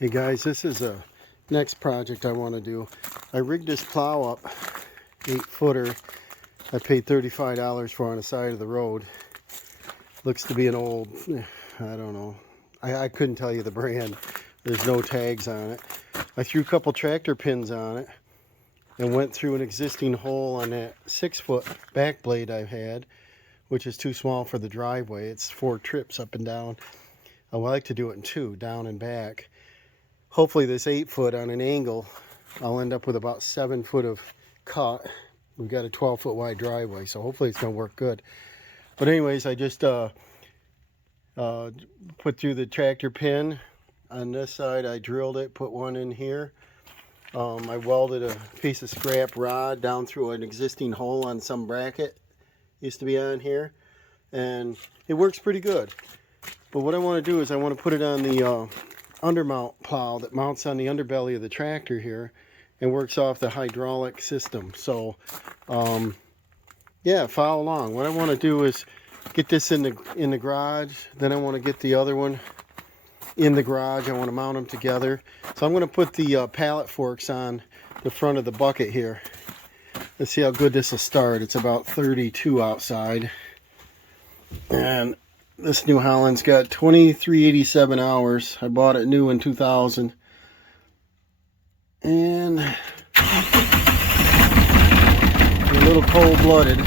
Hey guys, this is a next project I want to do. I rigged this plow up, 8-footer. I paid $35 for on the side of the road. Looks to be an old, I don't know. I couldn't tell you the brand. There's no tags on it. I threw a couple tractor pins on it and went through an existing hole on that 6-foot back blade I've had, which is too small for the driveway. It's 4 trips up and down. I would like to do it in 2, down and back. Hopefully this 8-foot on an angle, I'll end up with about 7 foot of cut. We've got a 12-foot wide driveway, so hopefully it's gonna work good. But anyways, I just put through the tractor pin. On this side, I drilled it, put one in here. I welded a piece of scrap rod down through an existing hole on some bracket. Used to be on here. And it works pretty good. But what I want to do is I want to put it on the undermount plow that mounts on the underbelly of the tractor here and works off the hydraulic system. So yeah, follow along. What I want to do is get this in the garage, then I want to get the other one in the garage. I want to mount them together. So I'm going to put the pallet forks on the front of the bucket here. Let's see how good this will start. It's about 32 outside, and this New Holland's got 2387 hours. I bought it new in 2000. And a little cold-blooded.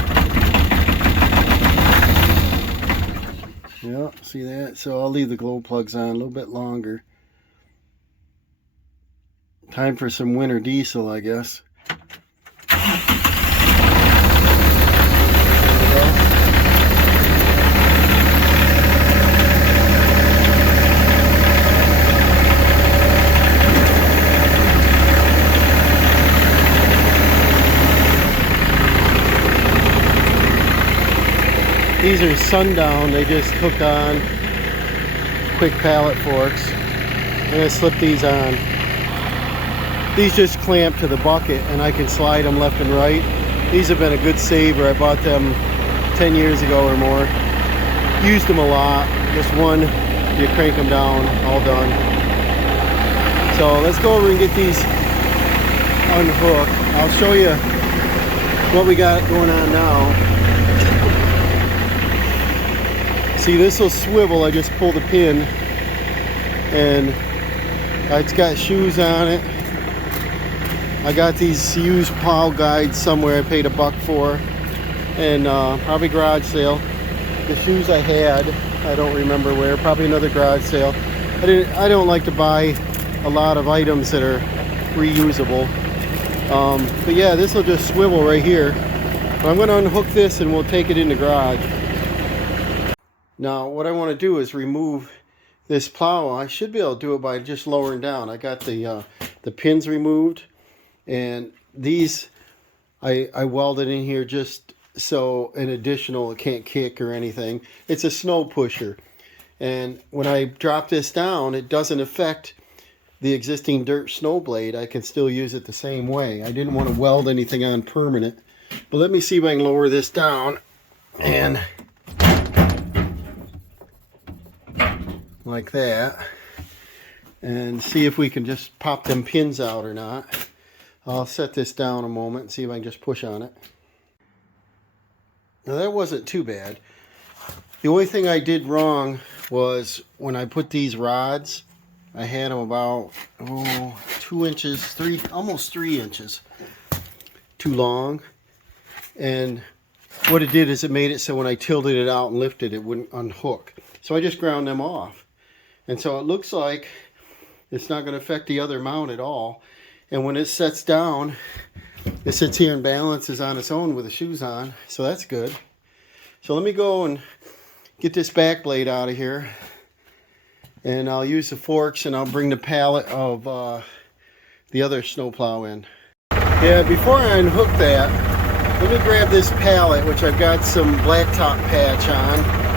Yeah, see that? So I'll leave the glow plugs on a little bit longer. Time for some winter diesel, I guess. These are sundown, they just hook on quick pallet forks. I'm going to slip these on. These just clamp to the bucket and I can slide them left and right. These have been a good saver. I bought them 10 years ago or more. Used them a lot. Just one, you crank them down, all done. So let's go over and get these unhooked. I'll show you what we got going on now. See, this will swivel. I just pulled the pin and it's got shoes on it. I got these used plow guides somewhere I paid $1 for, and probably garage sale. The shoes I had, I don't remember where, probably another garage sale. I don't like to buy a lot of items that are reusable. But yeah, this will just swivel right here. But I'm going to unhook this and we'll take it in the garage. Now what I want to do is remove this plow. I should be able to do it by just lowering down. I got the pins removed, and these I welded in here just so an additional, it can't kick or anything. It's a snow pusher, and when I drop this down, it doesn't affect the existing dirt snow blade. I can still use it the same way. I didn't want to weld anything on permanent, but let me see if I can lower this down and like that, and see if we can just pop them pins out or not. I'll set this down a moment and see if I can just push on it. Now that wasn't too bad. The only thing I did wrong was when I put these rods, I had them about 2 inches, almost 3 inches too long, and what it did is it made it so when I tilted it out and lifted it wouldn't unhook. So I just ground them off. And so it looks like it's not going to affect the other mount at all. And when it sets down, it sits here and balances on its own with the shoes on. So that's good. So let me go and get this back blade out of here. And I'll use the forks and I'll bring the pallet of the other snowplow in. Yeah, before I unhook that, let me grab this pallet, which I've got some blacktop patch on.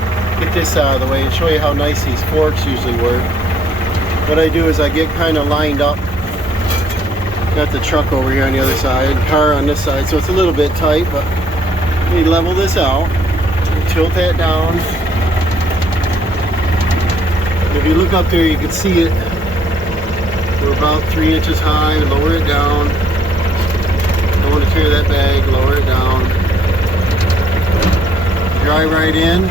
Get this out of the way and show you how nice these forks usually work. What I do is I get kind of lined up. Got the truck over here on the other side, car on this side, so it's a little bit tight, but let me level this out, tilt that down. If you look up there, you can see it We're about 3 inches high. Lower it down. Don't want to tear that bag. Lower it down. Drive right in.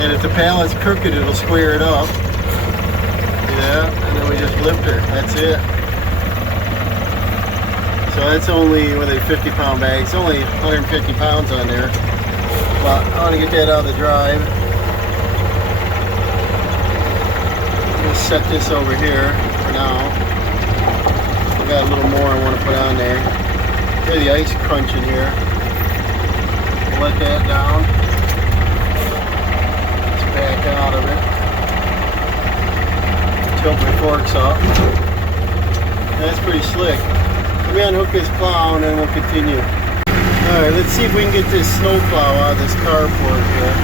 And if the pallet's crooked, it'll square it up. Yeah, and then we just lift her. That's it. So that's only with a 50-pound bag. It's only 150 pounds on there. But I want to get that out of the drive. Just set this over here for now. I got a little more I want to put on there. Hear the ice crunching here. Let that down. Let's back out of it. Tilt my forks up. That's pretty slick. Let me unhook this plow and then we'll continue. Alright, let's see if we can get this snow plow out of this carport here.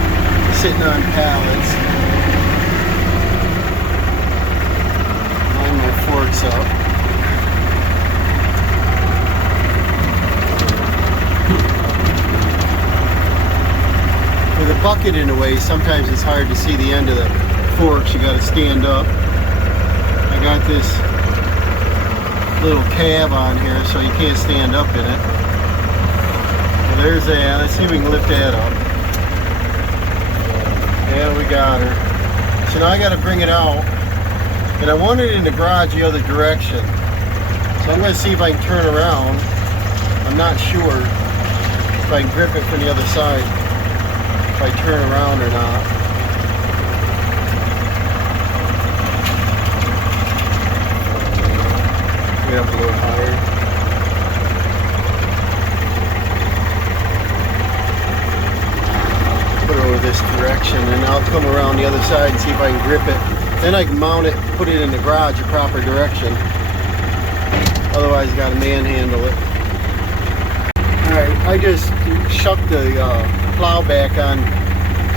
Sitting on pallets. Line my forks up. With a bucket in the way, sometimes it's hard to see the end of the forks. You gotta stand up. I got this little cab on here so you can't stand up in it. Well, there's that. Let's see if we can lift that up. Yeah, we got her. So now I got to bring it out, and I want it in the garage the other direction. So I'm going to see if I can turn around. I'm not sure if I can grip it from the other side, if I turn around or not. Get up a little higher. Put it over this direction, and I'll come around the other side and see if I can grip it. Then I can mount it, put it in the garage the proper direction. Otherwise, you got to manhandle it. Alright, I just shucked the plow back on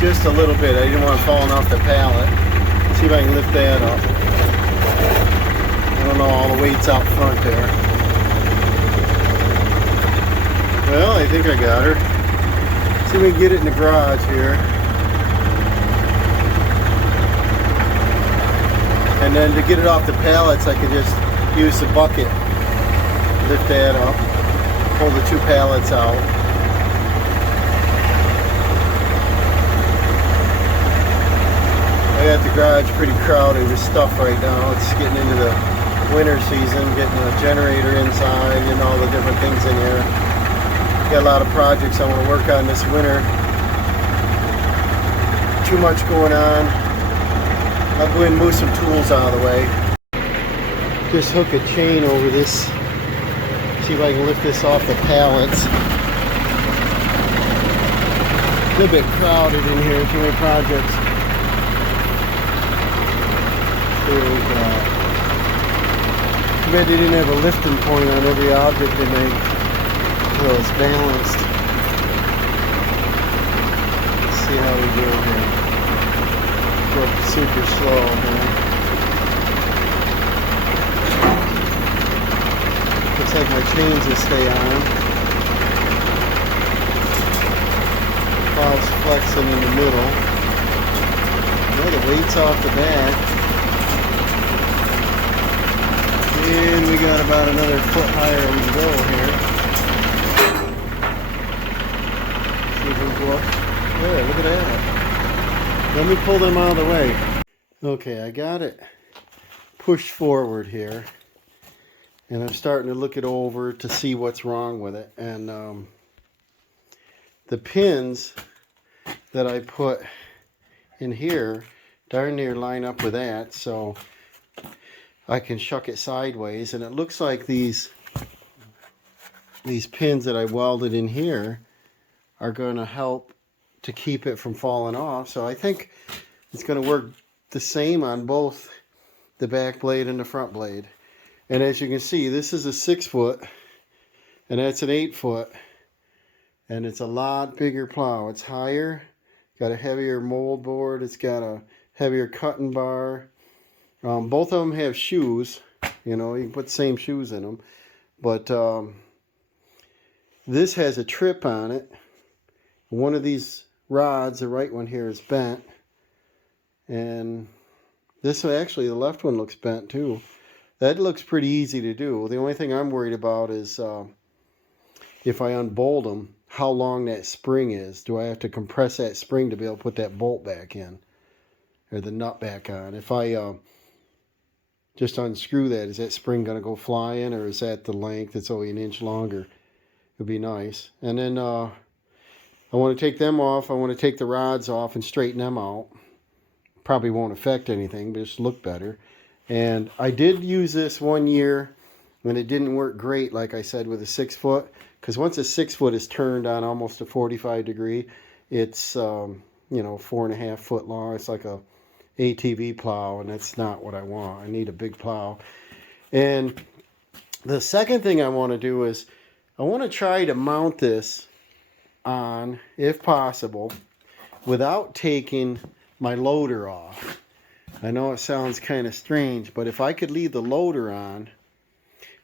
just a little bit. I didn't want it falling off the pallet. Let's see if I can lift that up. I don't know, all the weight's out front there. Well, I think I got her. See if we can get it in the garage here. And then to get it off the pallets, I could just use the bucket. Lift that up. Pull the 2 pallets out. I got the garage pretty crowded with stuff right now. It's getting into the winter season, getting a generator inside and all the different things in here. Got a lot of projects I want to work on this winter. Too much going on. I'll go ahead and move some tools out of the way. Just hook a chain over this. See if I can lift this off the pallets. A little bit crowded in here, too many projects. There we go. Too bad they didn't have a lifting point on every object they make, so it's balanced. Let's see how we do here. Go super slow here. Looks like my chains will stay on. Plow's flexing in the middle. Well, the weight's off the back. And we got about another foot higher we can go here. See if we can go up. There, look at that. Let me pull them out of the way. Okay, I got it pushed forward here. And I'm starting to look it over to see what's wrong with it. And the pins that I put in here darn near line up with that. So I can shuck it sideways, and it looks like these pins that I welded in here are going to help to keep it from falling off. So I think it's going to work the same on both the back blade and the front blade. And as you can see, this is a 6-foot, and that's an 8-foot, and it's a lot bigger plow. It's higher, got a heavier mold board, it's got a heavier cutting bar. Both of them have shoes, you know, you can put the same shoes in them, but this has a trip on it. One of these rods, the right one here, is bent, and this one, actually the left one looks bent too. That looks pretty easy to do. The only thing I'm worried about is if I unbolt them, how long that spring is. Do I have to compress that spring to be able to put that bolt back in, or the nut back on? If I just unscrew that, is that spring going to go flying, or is that the length? It's only an inch longer. It'd be nice. And then I want to take them off. I want to take the rods off and straighten them out. Probably won't affect anything, but just look better. And I did use this one year when it didn't work great, like I said, with a 6 foot. Because once a 6 foot is turned on almost a 45 degree, it's, 4.5 foot long. It's like a ATV plow, and that's not what I want. I need a big plow. And the second thing I want to do is I want to try to mount this on, if possible, without taking my loader off. I know it sounds kind of strange, but if I could leave the loader on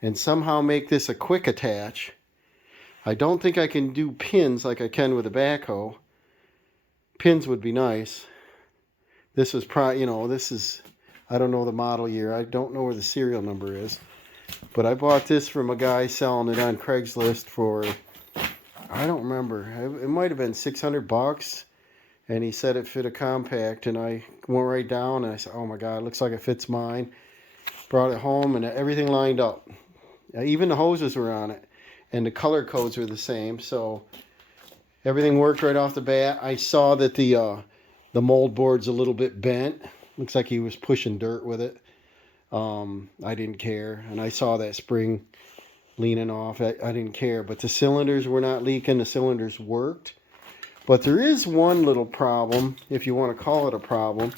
and somehow make this a quick attach, I don't think I can do pins like I can with a backhoe. Pins would be nice. This was probably, this is, I don't know the model year. I don't know where the serial number is. But I bought this from a guy selling it on Craigslist for, I don't remember. It might have been $600. And he said it fit a compact. And I went right down and I said, oh my God, it looks like it fits mine. Brought it home and everything lined up. Even the hoses were on it. And the color codes were the same. So everything worked right off the bat. I saw that the mold board's a little bit bent. Looks like he was pushing dirt with it. I didn't care. And I saw that spring leaning off. I didn't care. But the cylinders were not leaking. The cylinders worked. But there is one little problem, if you want to call it a problem,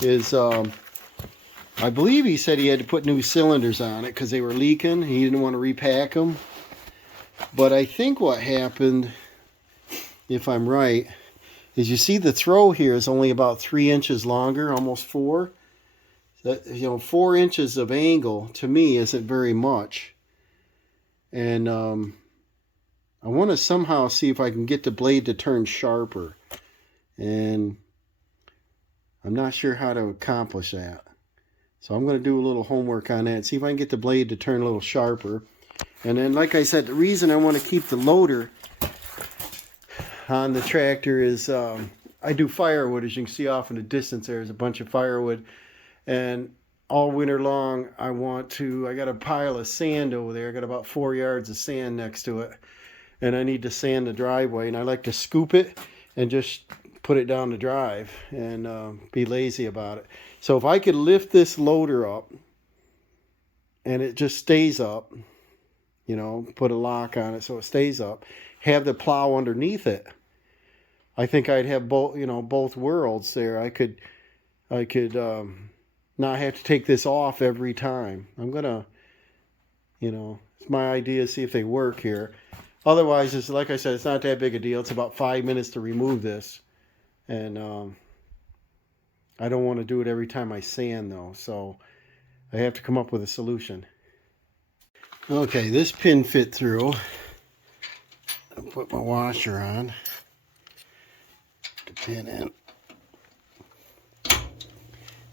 is I believe he said he had to put new cylinders on it because they were leaking. He didn't want to repack them. But I think what happened, if I'm right, is you see the throw here is only about 3 inches longer, almost 4. That, 4 inches of angle to me isn't very much. And I want to somehow see if I can get the blade to turn sharper. And I'm not sure how to accomplish that. So I'm going to do a little homework on that. See if I can get the blade to turn a little sharper. And then, like I said, the reason I want to keep the loader on the tractor is I do firewood. As you can see off in the distance, there's a bunch of firewood. And all winter long, I got a pile of sand over there. I got about 4 yards of sand next to it. And I need to sand the driveway. And I like to scoop it and just put it down the drive and be lazy about it. So if I could lift this loader up and it just stays up, put a lock on it so it stays up, have the plow underneath it, I think I'd have both worlds there. I could not have to take this off every time. I'm gonna, it's my idea to see if they work here. Otherwise, it's like I said, it's not that big a deal. It's about 5 minutes to remove this, and I don't want to do it every time I sand though, so I have to come up with a solution. Okay, this pin fit through. I'll put my washer on. The pin in.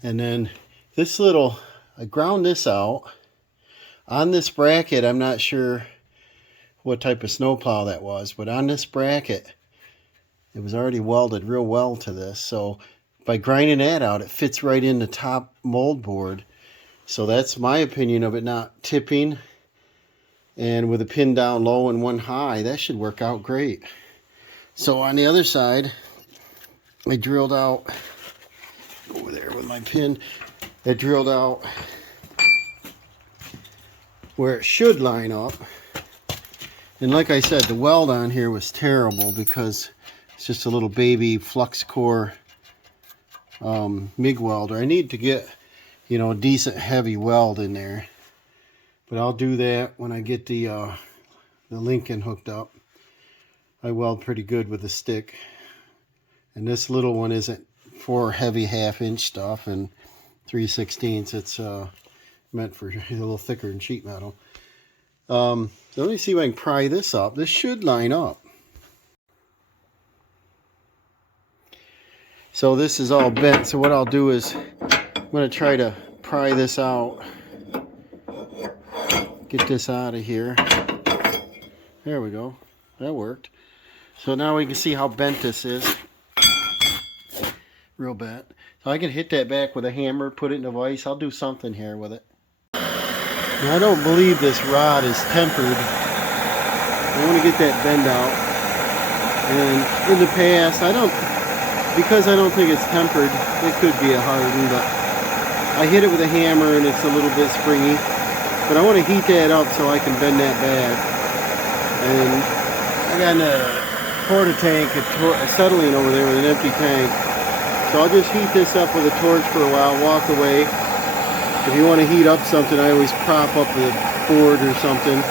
And then this I ground this out. On this bracket, I'm not sure what type of snowplow that was, but on this bracket, it was already welded real well to this. So by grinding that out, it fits right in the top mold board. So that's my opinion of it not tipping. And with a pin down low and one high, that should work out great. So on the other side, I drilled out, over there with my pin, I drilled out where it should line up. And like I said, the weld on here was terrible because it's just a little baby flux core MIG welder. I need to get, a decent heavy weld in there. But I'll do that when I get the Lincoln hooked up. I weld pretty good with the stick. And this little one isn't for heavy 1/2-inch stuff and 3/16. It's meant for a little thicker than sheet metal. So let me see if I can pry this up. This should line up. So this is all bent. So what I'll do is I'm going to try to pry this out get this out of here. There we go. That worked. So now we can see how bent this is. Real bent. So I can hit that back with a hammer, put it in a vise. I'll do something here with it. Now, I don't believe this rod is tempered. I want to get that bend out. And in the past, because I don't think it's tempered, it could be a hardened, but I hit it with a hammer and it's a little bit springy. But I want to heat that up so I can bend that back. And I got a quarter tank acetylene over there with an empty tank. So I'll just heat this up with a torch for a while, walk away. If you want to heat up something, I always prop up the board or something.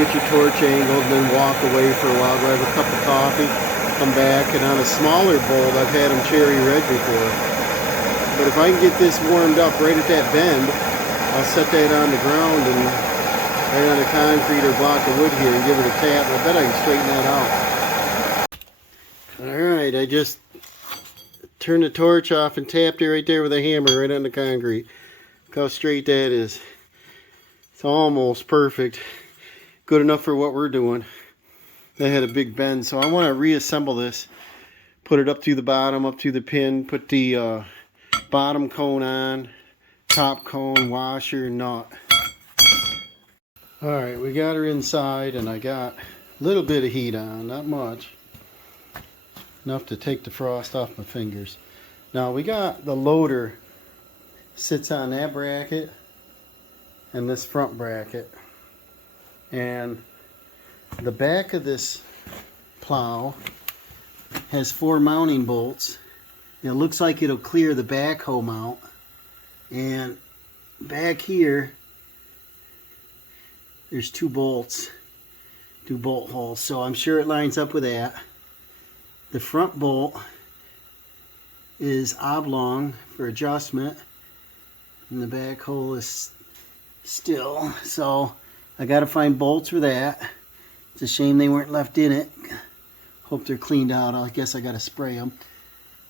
Get your torch angled and then walk away for a while, grab a cup of coffee, come back. And on a smaller bowl, I've had them cherry red before. But if I can get this warmed up right at that bend, I'll set that on the ground and right on a concrete or block of wood here and give it a tap. I bet I can straighten that out. Alright, I just turned the torch off and tapped it right there with a hammer right on the concrete. Look how straight that is. It's almost perfect. Good enough for what we're doing. That had a big bend, so I want to reassemble this. Put it up through the bottom, up through the pin, put the bottom cone on, top cone, washer, nut. Alright, we got her inside and I got a little bit of heat on, not much. Enough to take the frost off my fingers. Now we got the loader sits on that bracket and this front bracket. And the back of this plow has 4 mounting bolts. It looks like it'll clear the backhoe mount. And back here, there's 2 bolts, 2 bolt holes. So I'm sure it lines up with that. The front bolt is oblong for adjustment. And the back hole is still. So I got to find bolts for that. It's a shame they weren't left in it. Hope they're cleaned out. I guess I got to spray them.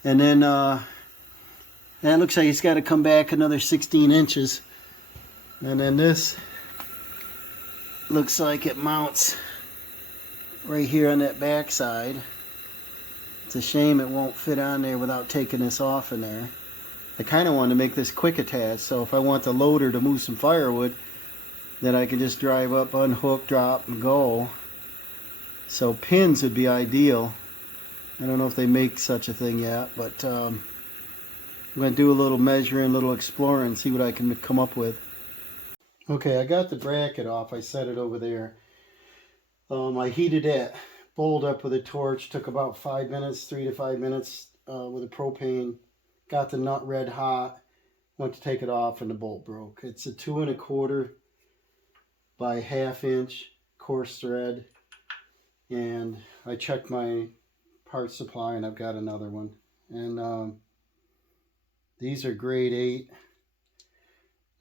And then that looks like it's got to come back another 16 inches. And then this looks like it mounts right here on that back side. It's a shame it won't fit on there without taking this off in there. I kind of want to make this quick attach, so if I want the loader to move some firewood, then I can just drive up, unhook, drop, and go. So pins would be ideal. I don't know if they make such a thing yet, but I'm going to do a little measuring, a little exploring, see what I can come up with. Okay, I got the bracket off. I set it over there. I heated that bolt up with a torch. Took about 5 minutes, 3 to 5 minutes with a propane. Got the nut red hot. Went to take it off and the bolt broke. It's a 2 1/4 by 1/2 inch coarse thread. And I checked my part supply and I've got another one. And these are grade 8.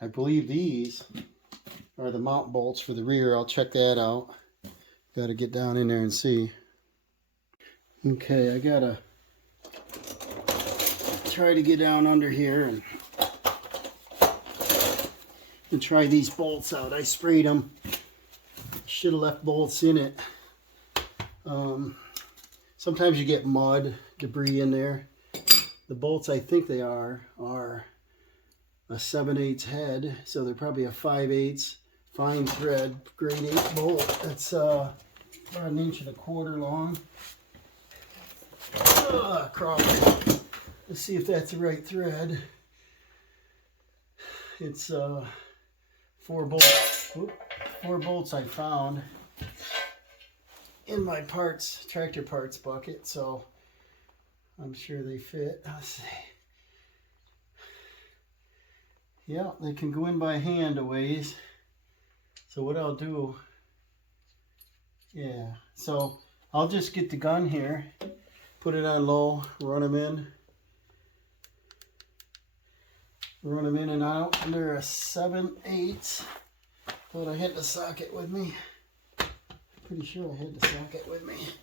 I believe these are the mount bolts for the rear. I'll check that out. Got to get down in there and see. Okay, I gotta try to get down under here and try these bolts out. I sprayed them. Should have left bolts in it. Sometimes you get mud, debris in there. The bolts, I think they are a 7/8 head, so they're probably a 5/8 fine thread grade 8 bolt. That's about 1 1/4 inch long. Crawler. Let's see if that's the right thread. It's 4 bolts. Oop, 4 bolts I found in my parts, tractor parts bucket, so I'm sure they fit. Let's see. Yeah, they can go in by hand a ways. So what I'll do, yeah, so I'll just get the gun here, put it on low, run them in and out, and they're a 7/8. Thought I had the socket with me. Pretty sure I had the socket with me.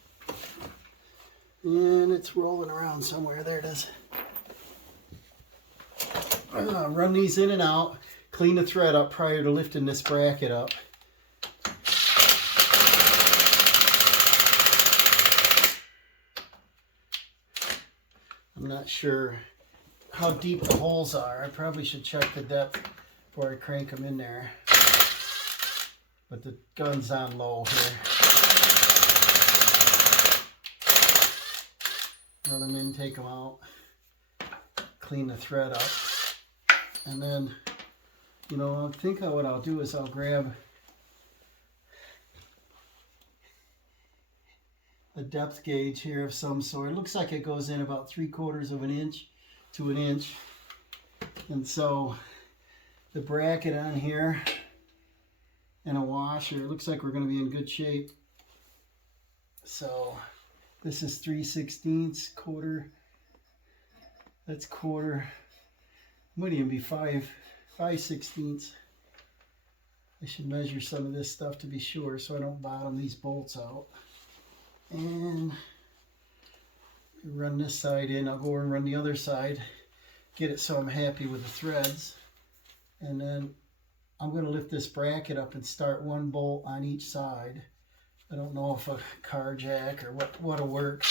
And it's rolling around somewhere. There it is. Run these in and out. clean the thread up prior to lifting this bracket up. I'm not sure how deep the holes are. I probably should check the depth before I crank them in there. But the gun's on low here. Run them in, take them out, clean the thread up. And then, you know, I think what I'll do is I'll grab a depth gauge here of some sort. It looks like it goes in about 3/4 of an inch to an inch. And so the bracket on here and a washer, it looks like we're going to be in good shape. So this is 3/16, quarter, that's quarter, might even be 5/16. I should measure some of this stuff to be sure so I don't bottom these bolts out. And run this side in. I'll go over and run the other side, get it so I'm happy with the threads. And then I'm going to lift this bracket up and start one bolt on each side. I don't know if a car jack or what'll work.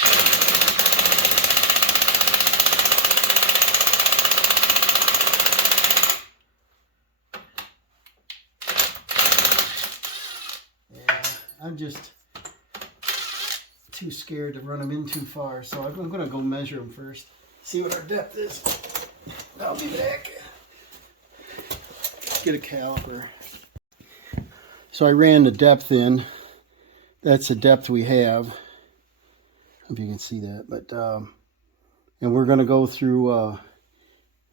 Yeah, I'm just too scared to run them in too far, so I'm going to go measure them first, see what our depth is. I'll be back. Get a caliper. So I ran the depth in. That's the depth we have. I don't know if you can see that, but and we're going to go through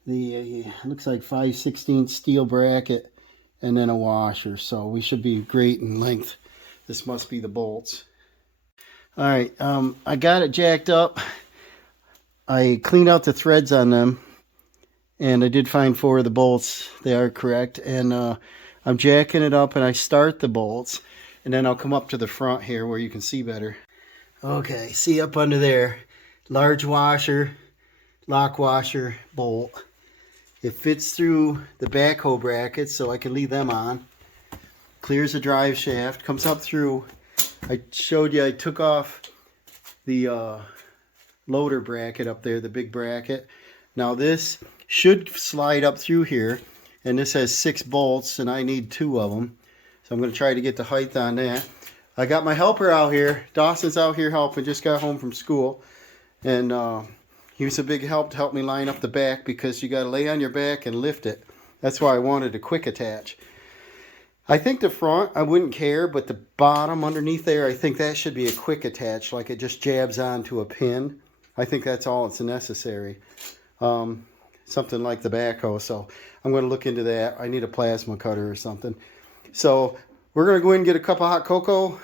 the looks like 5/16 steel bracket and then a washer, so we should be great in length. This must be the bolts. All right, I got it jacked up. I cleaned out the threads on them, and I did find 4 of the bolts. They are correct, and I'm jacking it up, and I start the bolts, and then I'll come up to the front here where you can see better. Okay, see up under there, large washer, lock washer, bolt. It fits through the backhoe brackets, so I can leave them on. Clears the drive shaft, comes up through. I showed you I took off the loader bracket up there, the big bracket. Now this should slide up through here, and this has 6 bolts, and I need 2 of them. So I'm going to try to get the height on that. I got my helper out here. Dawson's out here helping, just got home from school. And he was a big help to help me line up the back, because you got to lay on your back and lift it. That's why I wanted a quick attach. I think the front, I wouldn't care, but the bottom underneath there, I think that should be a quick attach, like it just jabs onto a pin. I think that's all that's necessary. Something like the backhoe, so I'm going to look into that. I need a plasma cutter or something. So we're going to go in and get a cup of hot cocoa,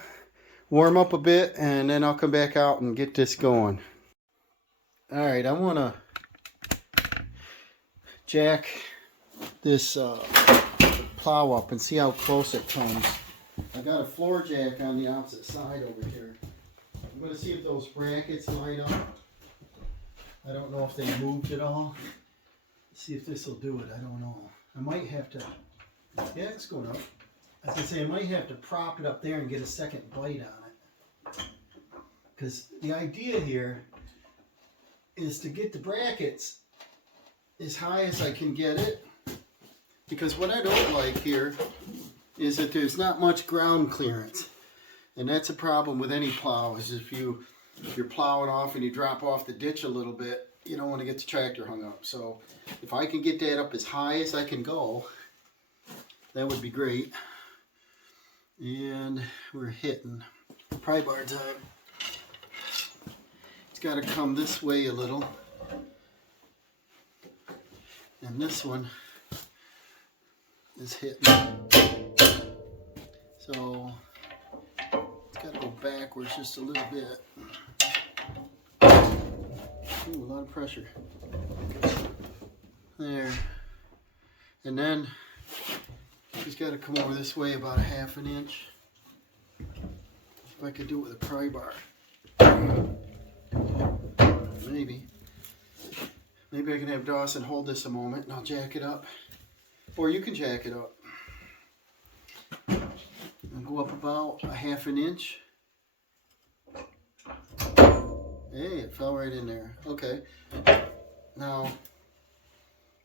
warm up a bit, and then I'll come back out and get this going. All right, I want to jack this plow up and see how close it comes. I got a floor jack on the opposite side over here. I'm going to see if those brackets line up. I don't know if they moved at all. Let's see if this will do it. I don't know. I might have to, yeah, it's going up. As I say, I might have to prop it up there and get a second bite on it. Because the idea here is to get the brackets as high as I can get it. Because what I don't like here is that there's not much ground clearance. And that's a problem with any plow, is if you're plowing off and you drop off the ditch a little bit, you don't want to get the tractor hung up. So if I can get that up as high as I can go, that would be great. And we're hitting pry bar time. It's got to come this way a little. And this one is hitting. So it's got to go backwards just a little bit. Ooh, a lot of pressure. There. And then she's got to come over this way about a ½ an inch. If I could do it with a pry bar. Maybe. Maybe I can have Dawson hold this a moment and I'll jack it up. Or you can jack it up. And go up about a 1/2 inch. Hey, it fell right in there. Okay. Now,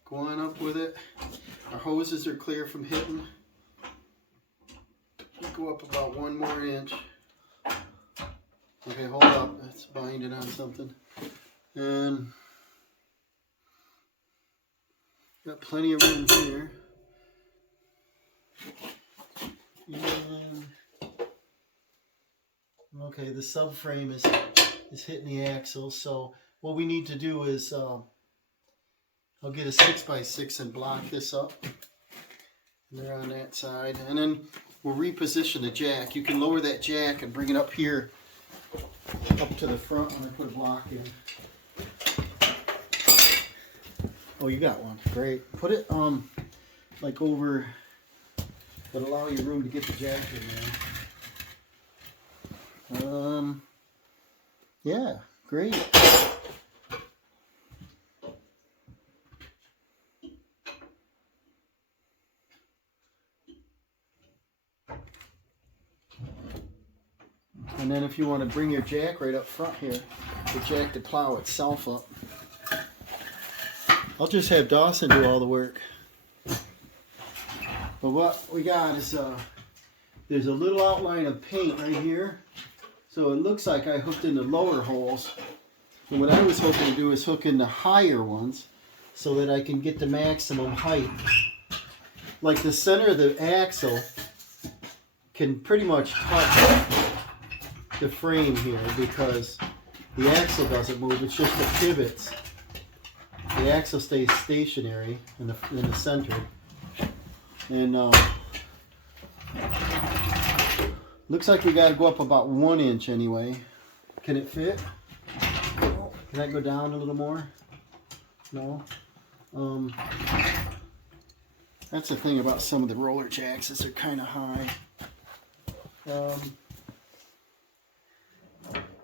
go on up with it. Our hoses are clear from hitting. Go up about 1 more inch. Okay, hold up. That's binding on something. And got plenty of room here. And okay, the subframe is hitting the axle. So what we need to do is I'll get a 6x6 and block this up. And they're on that side, and then we'll reposition the jack. You can lower that jack and bring it up here, up to the front when I put a block in. Oh, you got one. Great. Put it like over, but allow you room to get the jack in there. Yeah, great. And then if you want to bring your jack right up front here, the jack to plow itself up. I'll just have Dawson do all the work. But what we got is there's a little outline of paint right here. So it looks like I hooked in the lower holes. And what I was hoping to do is hook in the higher ones so that I can get the maximum height. Like the center of the axle can pretty much touch the frame here because the axle doesn't move, it's just the pivots. The axle stays stationary in the center. And looks like we got to go up about 1 inch anyway. Can it fit? Can I go down a little more? No? That's the thing about some of the roller jacks is they're kind of high.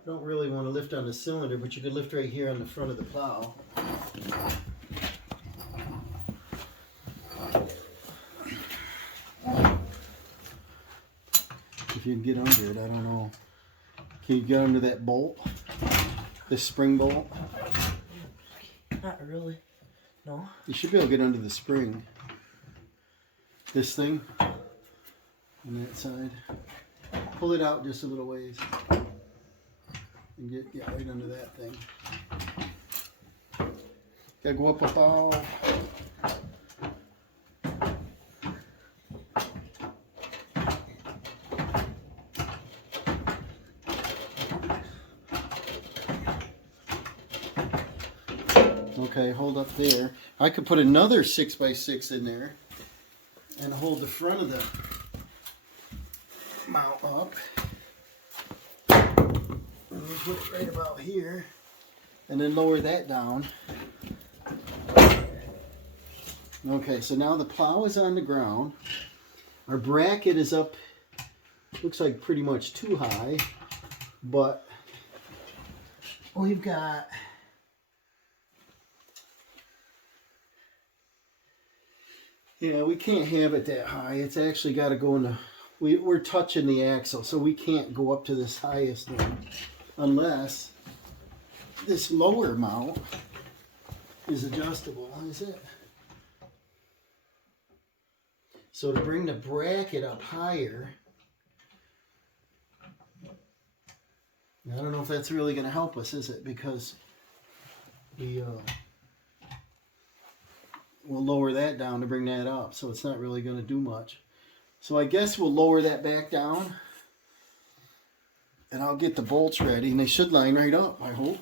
Don't really want to lift on the cylinder, but you could lift right here on the front of the plow. If you can get under it, I don't know. Can you get under that bolt? This spring bolt? Not really. No. You should be able to get under the spring. This thing on that side. Pull it out just a little ways. And get right under that thing. Gotta go up about okay, hold up there. I could put another 6x6 in there and hold the front of the mount up. And we'll put it right about here and then lower that down. Okay, so now the plow is on the ground. Our bracket is up, looks like pretty much too high, but we've got we can't have it that high. It's actually got to go in the, we're touching the axle, so we can't go up to this highest one unless this lower mount is adjustable, is it? So to bring the bracket up higher, I don't know if that's really going to help us, is it? Because we'll lower that down to bring that up, so it's not really going to do much. So I guess we'll lower that back down, and I'll get the bolts ready, and they should line right up, I hope.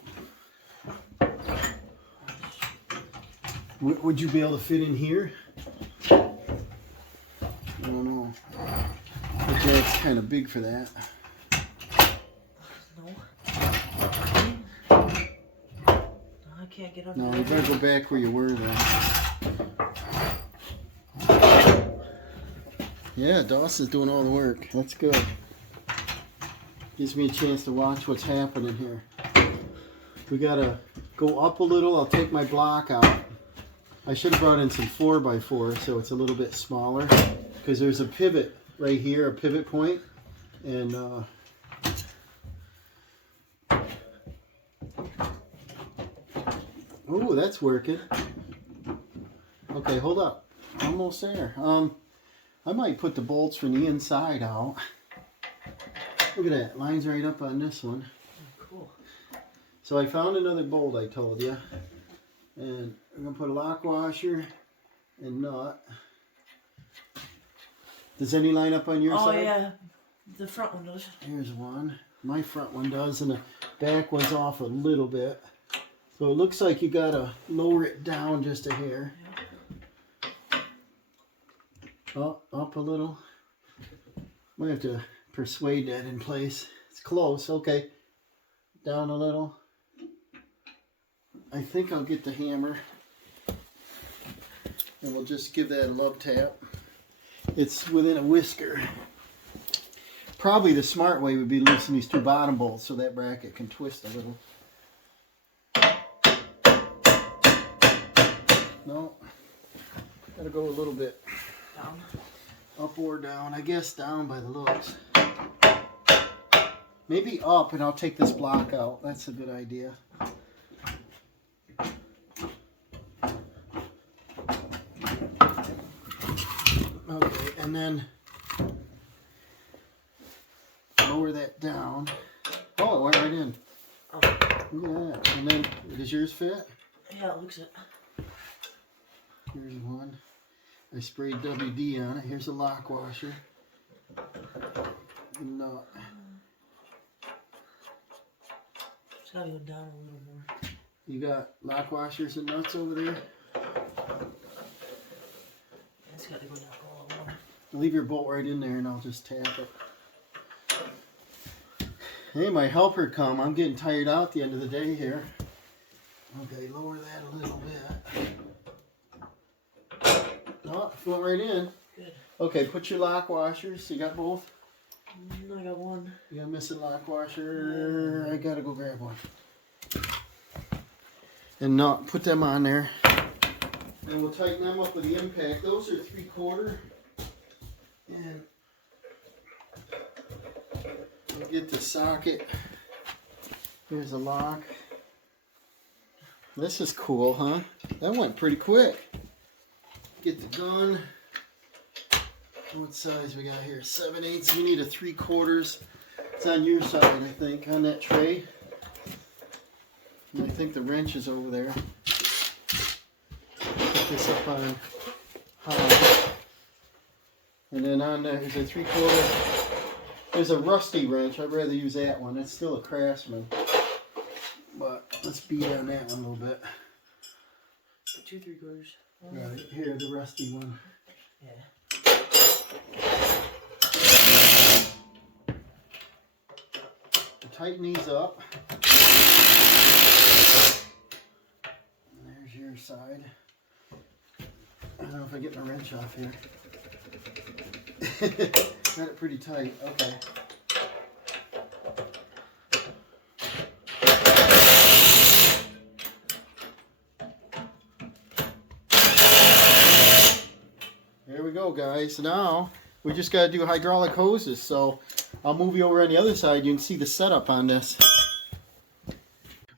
Would you be able to fit in here? I don't know. The jack's kind of big for that. No. I can't get under. No, you better go back where you were then. Yeah, Dawson's doing all the work. That's good. Gives me a chance to watch what's happening here. We gotta go up a little. I'll take my block out. I should have brought in some 4x4 so it's a little bit smaller, because there's a pivot right here, a pivot point, and oh, that's working. Okay, hold up. Almost there. I might put the bolts from the inside out. Look at that. Lines right up on this one. Oh, cool. So I found another bolt I told you. And I'm going to put a lock washer and nut. Does any line up on your side? Oh, yeah. The front one does. Here's one. My front one does, and the back one's off a little bit. So it looks like you got to lower it down just a hair. Oh, up a little. Might have to persuade that in place. It's close. Okay. Down a little. I think I'll get the hammer. And we'll just give that a love tap. It's within a whisker. Probably the smart way would be to loosen these two bottom bolts so that bracket can twist a little. No. Gotta go a little bit. Down. Up or down. I guess down by the looks. Maybe up, and I'll take this block out. That's a good idea. Okay, and then lower that down. Oh, it went right in. Oh. Look at that. And then, does yours fit? Yeah, it looks it. Here's one. I sprayed WD on it. Here's a lock washer. Nut. Just gotta go down a little more. You got lock washers and nuts over there? It's gotta go down a little more. Leave your bolt right in there and I'll just tap it. Hey, my helper come. I'm getting tired out at the end of the day here. Okay, lower that a little bit. Oh, it went right in. Good. Okay, put your lock washers. You got both? I got one. You got a missing lock washer. I gotta go grab one. And not put them on there. And we'll tighten them up with the impact. Those are 3/4. And we'll get the socket. Here's a lock. This is cool, huh? That went pretty quick. Get the gun. What size we got here? 7/8. We need a 3/4. It's on your side, I think, on that tray. And I think the wrench is over there. Put this up on high. And then on there is a 3/4. There's a rusty wrench. I'd rather use that one. It's still a Craftsman. But let's beat on that one a little bit. 2 3/4. Right here, the rusty one. Yeah. Tighten these up. There's your side. I don't know if I get my wrench off here. Got it pretty tight. Okay. There we go, guys. Now we just got to do hydraulic hoses. So I'll move you over on the other side. You can see the setup on this.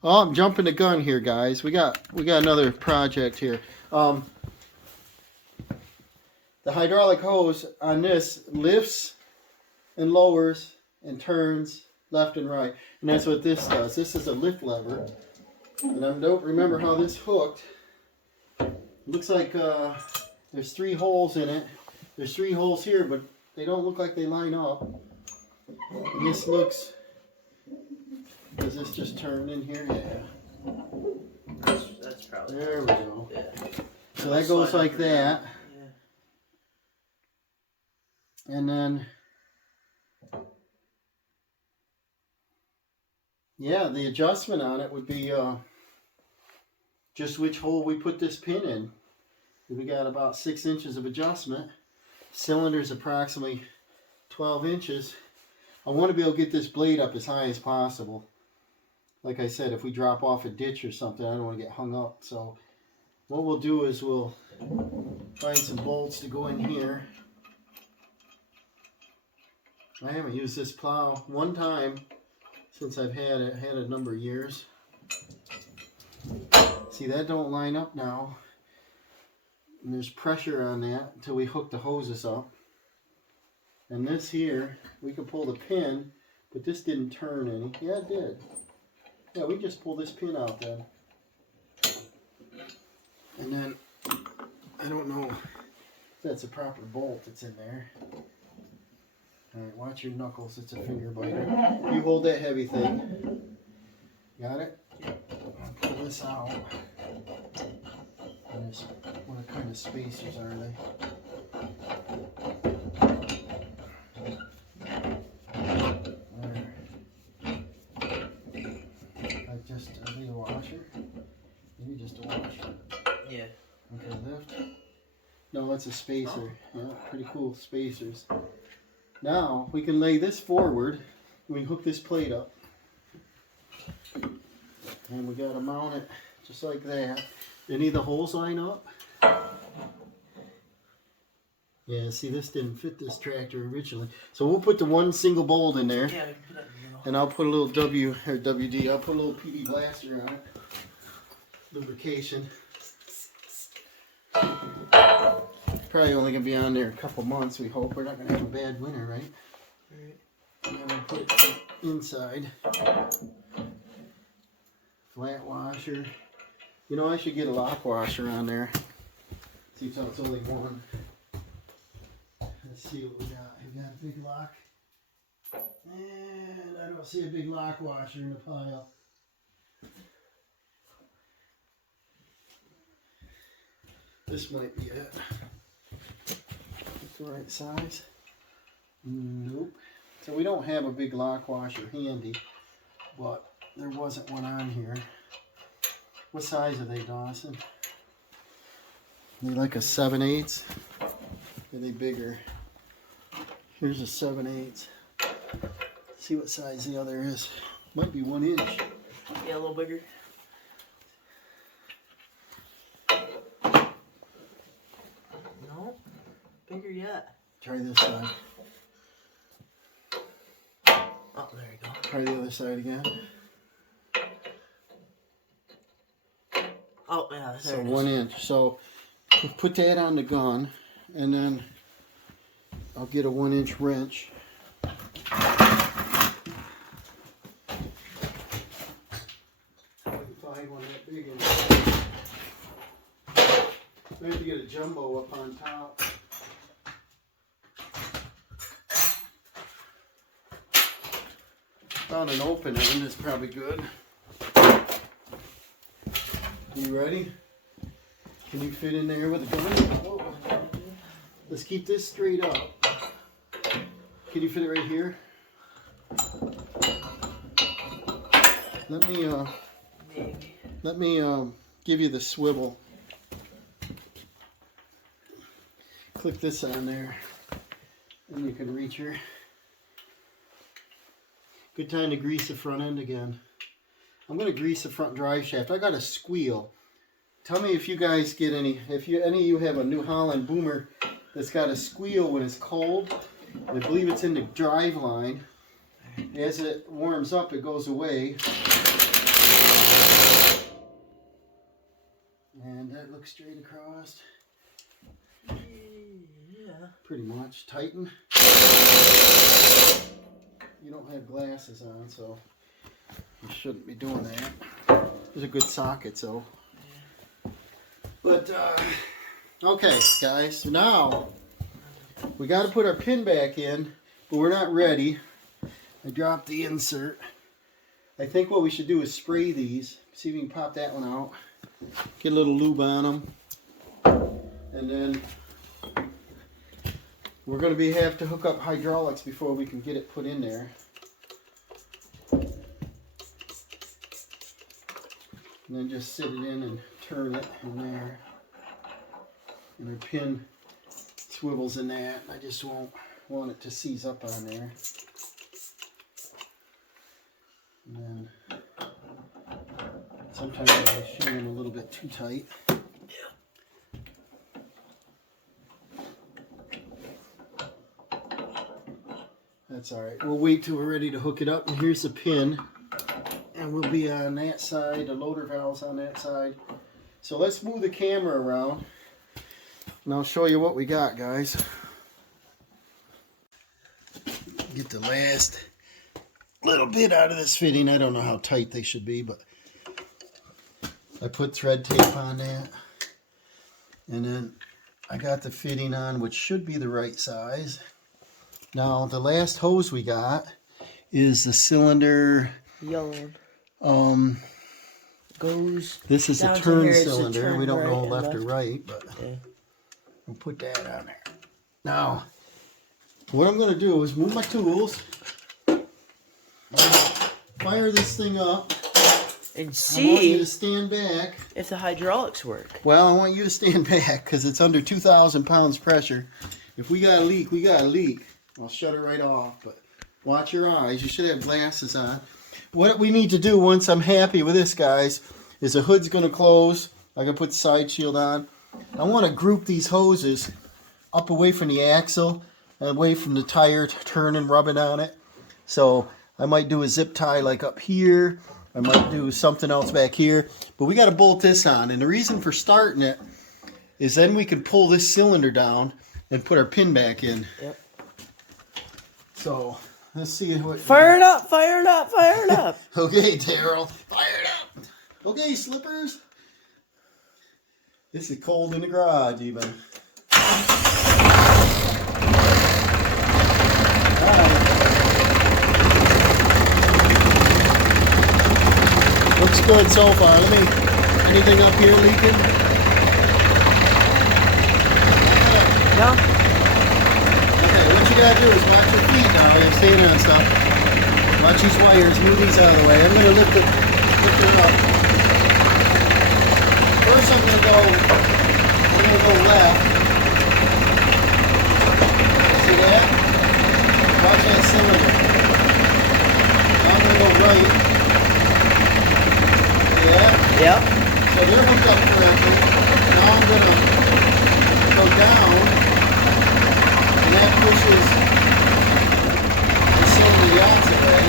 Oh, I'm jumping the gun here, guys. We got another project here. The hydraulic hose on this lifts and lowers and turns left and right. And that's what this does. This is a lift lever. And I don't remember how this hooked. It looks like there's 3 holes in it. There's 3 holes here, but they don't look like they line up. And this looks... Does this just turn in here? Yeah. That's probably. There we go. Yeah. So that goes like that. Yeah. And then, yeah, the adjustment on it would be just which hole we put this pin in. We got about 6 inches of adjustment. Cylinder's approximately 12 inches. I want to be able to get this blade up as high as possible. Like I said, if we drop off a ditch or something, I don't want to get hung up. So what we'll do is we'll find some bolts to go in here. I haven't used this plow one time since I've had it. Had a number of years. See, that don't line up now. And there's pressure on that until we hook the hoses up. And this here, we could pull the pin, but this didn't turn any. Yeah, it did. Yeah, we just pull this pin out then. And then, I don't know if that's a proper bolt that's in there. Alright, watch your knuckles, it's a finger biter. You hold that heavy thing. Got it? I'll pull this out. And this, what kind of spacers are they? Like just, are they a washer? Maybe just a washer. Yeah. Okay, lift. No, that's a spacer. Yeah, pretty cool spacers. Now, we can lay this forward. We hook this plate up. And we gotta mount it just like that. Any of the holes line up? Yeah, see, this didn't fit this tractor originally. So we'll put the one single bolt in there. Yeah, we can put that in the middle. And I'll put a little WD. I'll put a little PD blaster on it. Lubrication. Probably only gonna be on there a couple months. We hope we're not gonna have a bad winter, right? Alright. And then we'll put it inside. Flat washer. You know, I should get a lock washer on there. See, so it's only one. Let's see what we got. We got a big lock. And I don't see a big lock washer in the pile. This might be it. The right size? Nope. So we don't have a big lock washer handy, but there wasn't one on here. What size are they, Dawson? Are they like a 7/8? Are they bigger? Here's a 7/8. See what size the other is. Might be 1 inch. Yeah, a little bigger. No, bigger yet. Try this side. Oh, there you go. Try the other side again. Oh, yeah, there So it is. 1 inch. So put that on the gun, and then I'll get a 1 inch wrench. Find one that big. We have to get a jumbo up on top. Found an open end. That's probably good. You ready? Can you fit in there with a gun? Whoa. Let's keep this straight up. Can you fit it right here? Let me give you the swivel. Click this on there, and you can reach her. Good time to grease the front end again. I'm going to grease the front drive shaft. I got a squeal. Tell me if you guys get any, any of you have a New Holland boomer that's got a squeal when it's cold. I believe it's in the drive line. As it warms up, it goes away. And that looks straight across. Yeah. Pretty much. Tighten. You don't have glasses on, so you shouldn't be doing that. There's a good socket, so. But, okay, guys, so now we got to put our pin back in, but we're not ready. I dropped the insert. I think what we should do is spray these. See if we can pop that one out. Get a little lube on them. And then we're going to have to hook up hydraulics before we can get it put in there. And then just sit it in and turn it in there. And our pin swivels in that. I just won't want it to seize up on there. And then sometimes I feel them a little bit too tight. Yeah. That's all right. We'll wait till we're ready to hook it up. And here's the pin. And we'll be on that side. The loader valve's on that side. So let's move the camera around. And I'll show you what we got, guys. Get the last little bit out of this fitting. I don't know how tight they should be, but I put thread tape on that. And then I got the fitting on, which should be the right size. Now, the last hose we got is the cylinder. Yellow one. Goes. This is a down to turn here, it's a cylinder. turn We don't know right left or and right, but Okay. we'll put that on there. Now, what I'm going to do is move my tools, fire this thing up. And I want you see to stand back. if the hydraulics work. Well, I want you to stand back because it's under 2,000 pounds pressure. If we got a leak, we got a leak. I'll shut it right off, but watch your eyes. You should have glasses on. What we need to do once I'm happy with this, guys, is the hood's going to close. I can put the side shield on. I want to group these hoses up away from the axle and away from the tire turning, rubbing on it. So I might do a zip tie like up here. I might do something else back here. But we got to bolt this on. And the reason for starting it is then we can pull this cylinder down and put our pin back in. Yep. So let's see what. Fire it up! Fire it up! Fire it up! Okay, Daryl, fire it up. Okay, slippers. This is cold in the garage, even. Looks good so far. Anything up here leaking? No? Okay, what you gotta do is watch your feet now. You're standing on stuff. Watch these wires. Move these out of the way. I'm gonna lift it up. First, I'm gonna go left. See that? Watch that cylinder. Now I'm gonna go right. See that? Yep. So they're hooked up correctly. Now I'm gonna go down. And that pushes the cylinder the opposite way.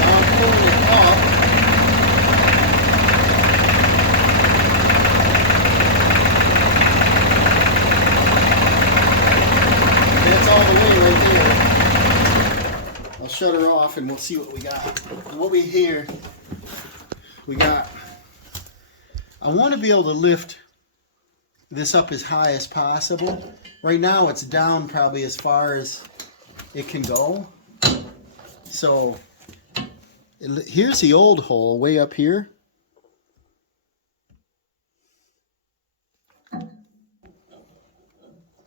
Now I'm pulling it up. That's all the way right there. I'll shut her off and we'll see what we got. And what we hear, we got, I want to be able to lift this up as high as possible. Right now it's down probably as far as it can go. So here's the old hole way up here.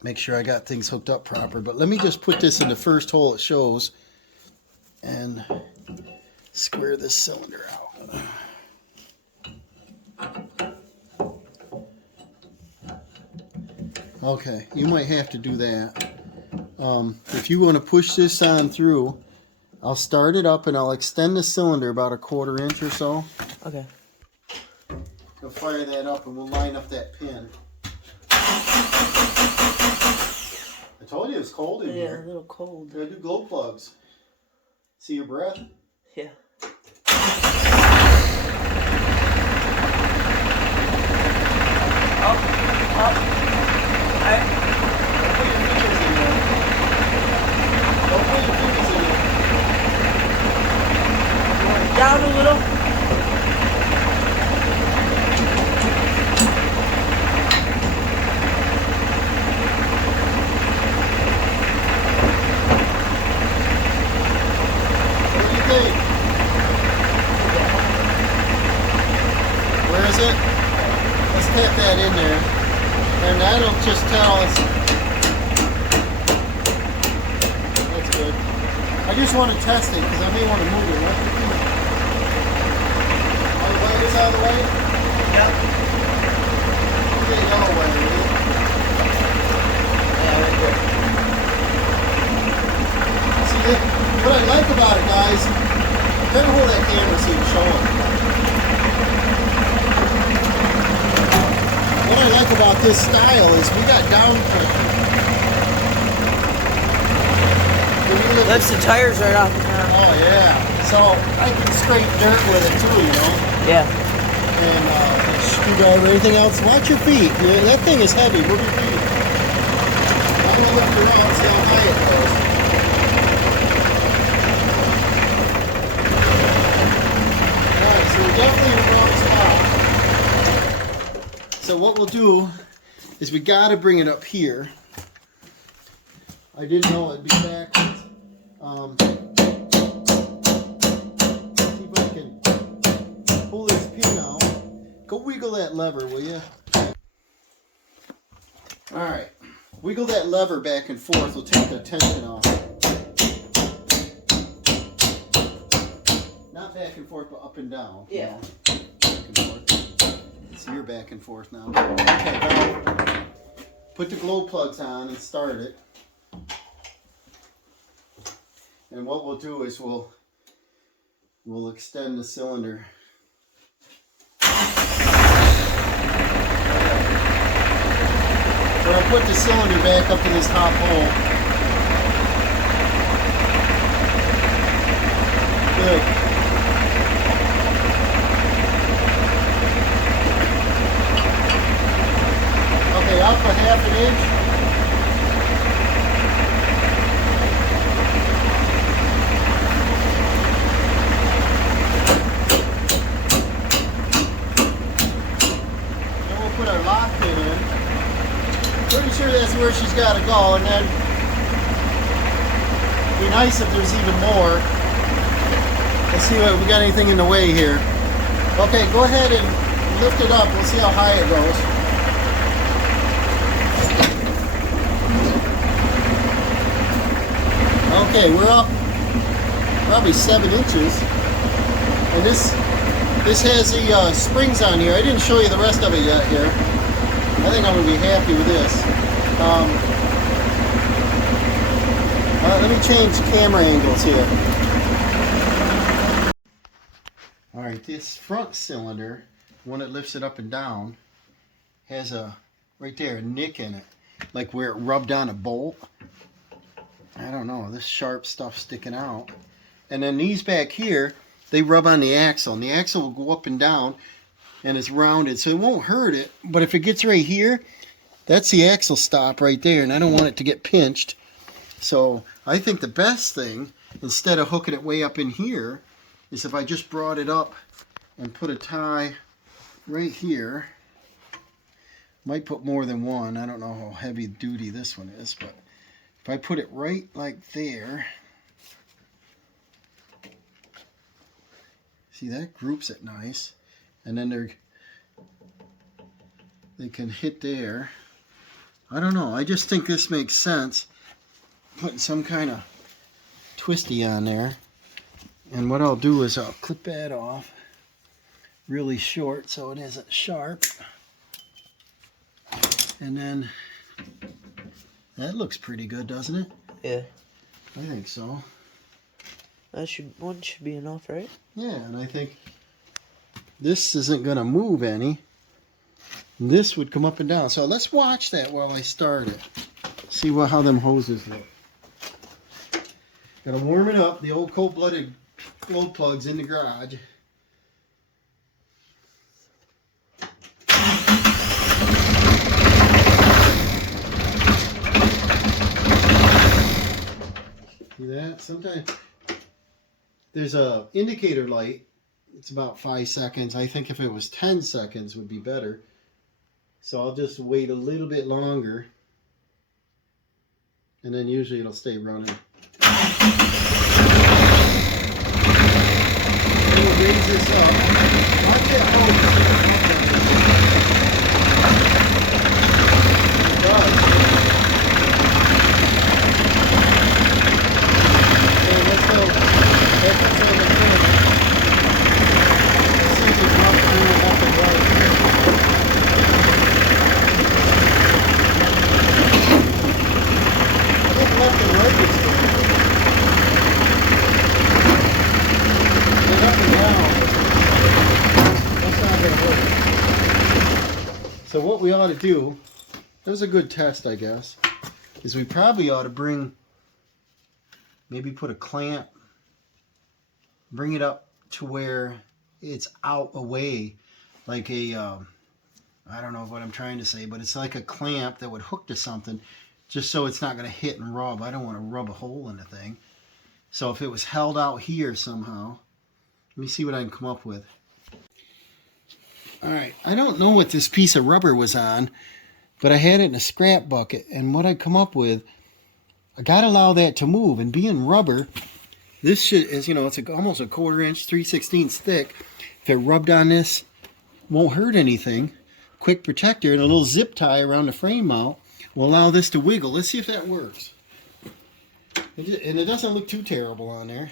Make sure I got things hooked up proper, but let me just put this in the first hole it shows and square this cylinder out. Okay, you might have to do that. If you want to push this on through, I'll start it up and I'll extend the cylinder about a 1/4 inch or so. Okay. I'll fire that up and we'll line up that pin. I told you it's cold in Yeah, here. a little cold. Gotta do glow plugs. See your breath? Yeah. Up. Don't put your fingers in there. Don't put your fingers in there. Down a little. What do you think? Where is it? Let's tap that in there. And that'll just tell us. That's good. I just want to test it because I may want to move it. All the wires out of the way? Yep. Okay, yellow wire, will you? Yeah, right there. See, what I like about it, guys, try to hold that camera so you can show it. What I like about this style is we got down pressure. When Lifts the tires right off the ground. Oh yeah. So I can scrape dirt with it too, you know. Yeah. And screwdriver, everything else. Watch your feet. Yeah, that thing is heavy. Move your feet. I'm gonna lift her out, see how high it goes. Alright, so we're definitely in the wrong spot. So what we'll do is we gotta bring it up here. I didn't know it'd be backwards. See if I can pull this pin out. Go wiggle that lever, will you? Alright. Wiggle that lever back and forth. We'll take the tension off. Not back and forth, but up and down. Yeah. You know? Back and forth. So you're back and forth now. Okay, now put the glow plugs on and start it. And what we'll do is we'll extend the cylinder. So I'll put the cylinder back up in this top hole. Good. Okay, up a half an inch. Put our lock pin in. Pretty sure that's where she's got to go, and then it'd be nice if there's even more. Let's see if we got anything in the way here. Okay, go ahead and lift it up. We'll see how high it goes. Okay, we're up probably 7 inches, and this has the springs on here. I didn't show you the rest of it yet here. I think I'm going to be happy with this. Let me change camera angles here. Alright, this front cylinder, when it lifts it up and down, has right there, a nick in it. Like where it rubbed on a bolt. I don't know, this sharp stuff sticking out. And then these back here, they rub on the axle, and the axle will go up and down, and it's rounded, so it won't hurt it. But if it gets right here, that's the axle stop right there, and I don't want it to get pinched. So I think the best thing, instead of hooking it way up in here, is if I just brought it up and put a tie right here. Might put more than one. I don't know how heavy duty this one is, but if I put it right like there, see, that groups it nice, and then they can hit there. I don't know. I just think this makes sense, putting some kind of twisty on there. And what I'll do is I'll clip that off really short so it isn't sharp. And then that looks pretty good, doesn't it? Yeah. I think so. One should be enough, right? Yeah, and I think this isn't going to move any. This would come up and down. So let's watch that while I start it. See how them hoses look. Gotta warm it up. The old cold-blooded glow plugs in the garage. See that? Sometimes there's a indicator light. It's about 5 seconds. I think if it was 10 seconds would be better. So I'll just wait a little bit longer, and then usually it'll stay running. We'll raise this up. Watch that hose. It does. Okay, let's go. Let's go to the front. Let's see if it's not doing up and right. Left and right is good. And up and down. That's not going to work. So what we ought to do, that was a good test, I guess, is we probably ought to bring maybe put a clamp, bring it up to where it's out away, like a, I don't know what I'm trying to say, but it's like a clamp that would hook to something, just so it's not going to hit and rub. I don't want to rub a hole in the thing. So if it was held out here somehow, let me see what I can come up with. All right, I don't know what this piece of rubber was on, but I had it in a scrap bucket, and what I come up with, I got to allow that to move. And being rubber, this shit is, you know, it's almost a 1/4 inch, 3/16 thick. If it rubbed on this, won't hurt anything. Quick protector and a little zip tie around the frame mount will allow this to wiggle. Let's see if that works. And it doesn't look too terrible on there.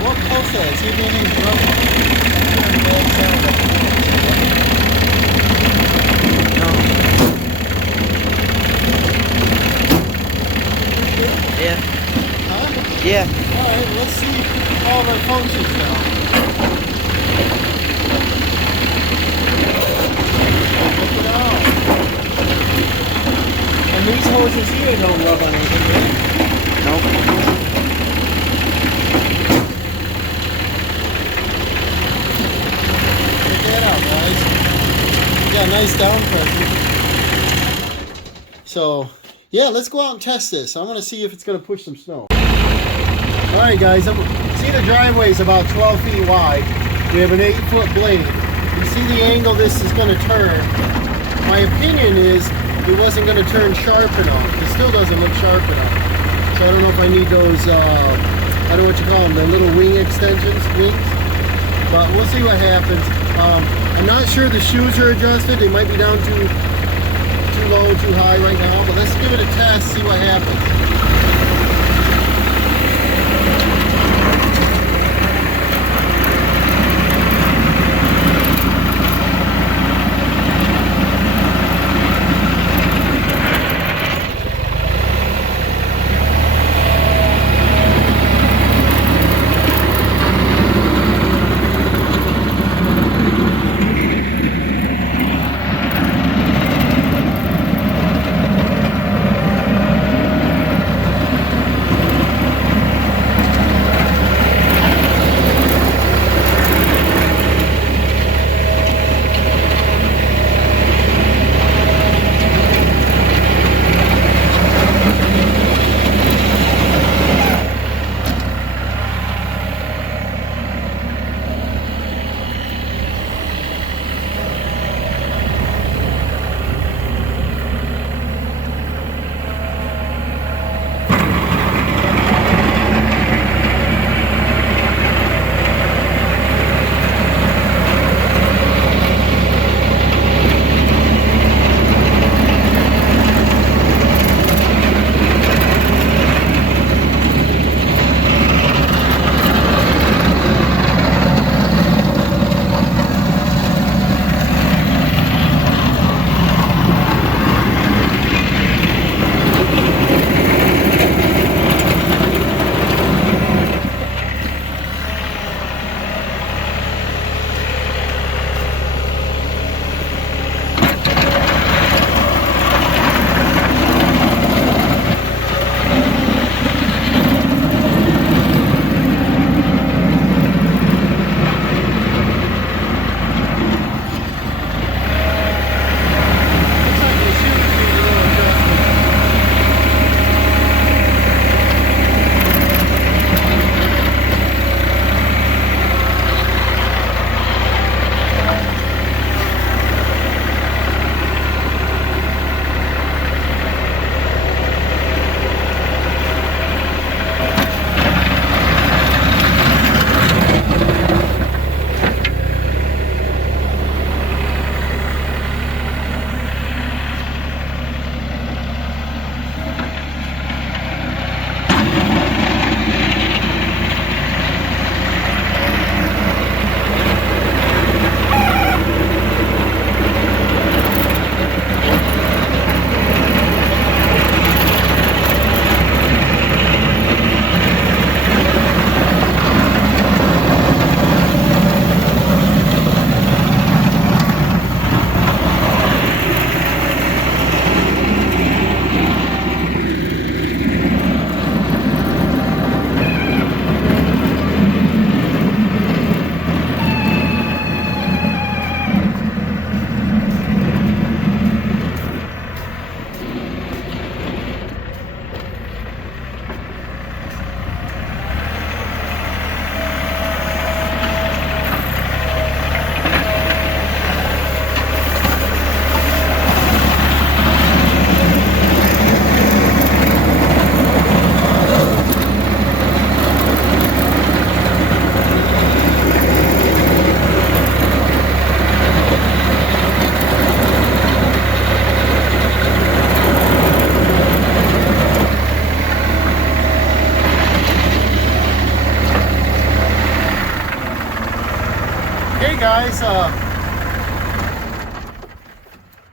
What close that is? Here anything's rubber. Yeah. Huh? Yeah. Alright, let's see how it functions now. Look it out. And these hoses here don't rub on anything, right? Nope. Check that out, guys. You got nice down pressure. So, yeah, let's go out and test this. I want to see if it's going to push some snow. Alright guys, see the driveway is about 12 feet wide. We have an 8-foot blade. You see the angle this is going to turn. My opinion is it wasn't going to turn sharp enough. It still doesn't look sharp enough. So I don't know if I need those, I don't know what you call them, the little wing extensions, wings. But we'll see what happens. I'm not sure the shoes are adjusted. They might be down too low, too high right now. But let's give it a test, see what happens. Okay guys,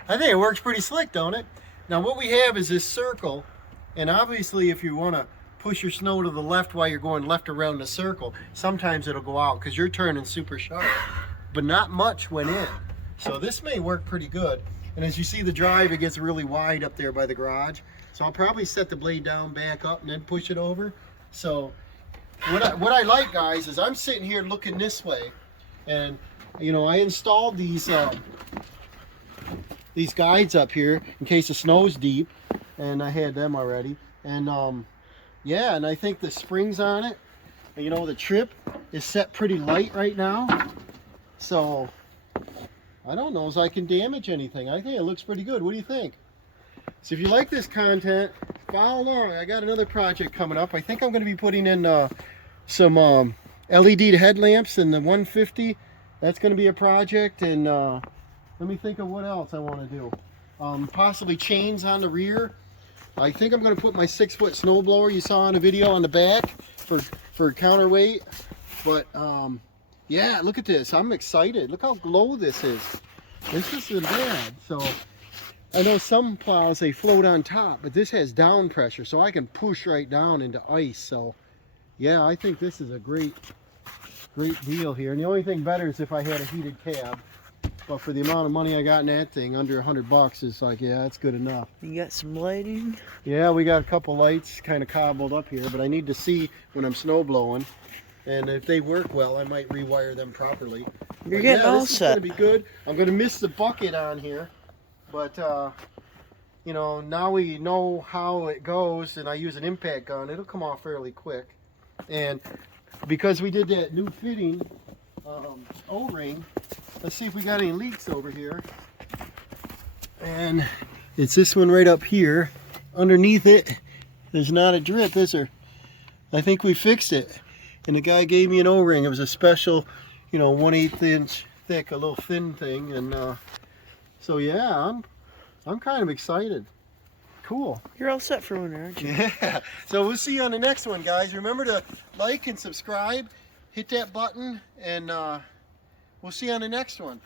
I think it works pretty slick, don't it? Now what we have is this circle, and obviously if you want to push your snow to the left while you're going left around the circle, sometimes it'll go out because you're turning super sharp, but not much went in. So this may work pretty good. And as you see the drive, it gets really wide up there by the garage. So I'll probably set the blade down, back up, and then push it over. So what I like, guys, is I'm sitting here looking this way, and you know, I installed these guides up here in case the snow's deep, and I had them already. And yeah, and I think the springs on it, you know, the trip is set pretty light right now, so I don't know if I can damage anything. I think it looks pretty good. What do you think? So if you like this content, follow along. I got another project coming up. I think I'm going to be putting in some LED headlamps in the 150. That's going to be a project. And let me think of what else I want to do. Possibly chains on the rear. I think I'm going to put my 6-foot snowblower you saw in the video on the back for counterweight. But yeah, look at this. I'm excited. Look how low this is. This isn't bad. So I know some plows, they float on top, but this has down pressure, so I can push right down into ice. So yeah, I think this is a great deal here. And the only thing better is if I had a heated cab. But for the amount of money I got in that thing, under $100, it's like, yeah, that's good enough. You got some lighting? Yeah, we got a couple lights kind of cobbled up here, but I need to see when I'm snow blowing. And if they work well, I might rewire them properly. You're getting all this set. is going to be good. I'm going to miss the bucket on here. But, you know, now we know how it goes, and I use an impact gun. It'll come off fairly quick. And because we did that new fitting O-ring, let's see if we got any leaks over here. And it's this one right up here. Underneath it, there's not a drip, is there? I think we fixed it. And the guy gave me an O-ring. It was a special, you know, 1/8 inch thick, a little thin thing. And so yeah, I'm kind of excited. Cool. You're all set for winter, aren't you? Yeah. So we'll see you on the next one, guys. Remember to like and subscribe. Hit that button, and we'll see you on the next one.